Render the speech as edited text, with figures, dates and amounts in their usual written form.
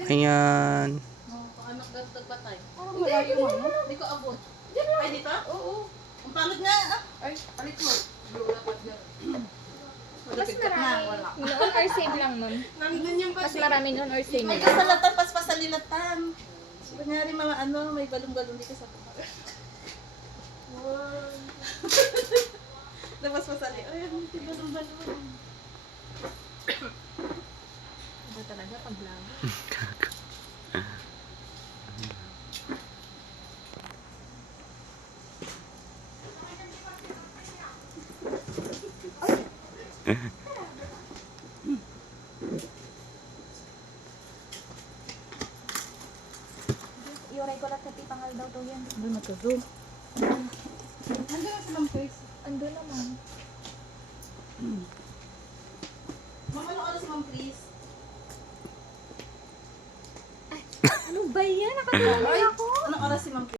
Ayan. Anak nagpatay. Parang malayo ano? Hindi ko abot. Ay, dito? Oo. Ang pangit nga. Ay, palit mo. Mas marami. Noon or same lang nun? Nandun yung Mas marami noon or same May lang? kasalatan, paspasalilatan. Kunyari mga may balong-balong dito sa baba. Wow. Napaspasali. Ay, may balong-balong. Iba talaga pag vlog. Iuray ko lang sa tipangal daw to yan. Doon na to, doon. Ano na sa Ma'am Chris? Ando naman. Ma'am, anong oras si Ma'am Chris? Ano ba yan? Nakatulog ako. Anong oras si Ma'am Chris?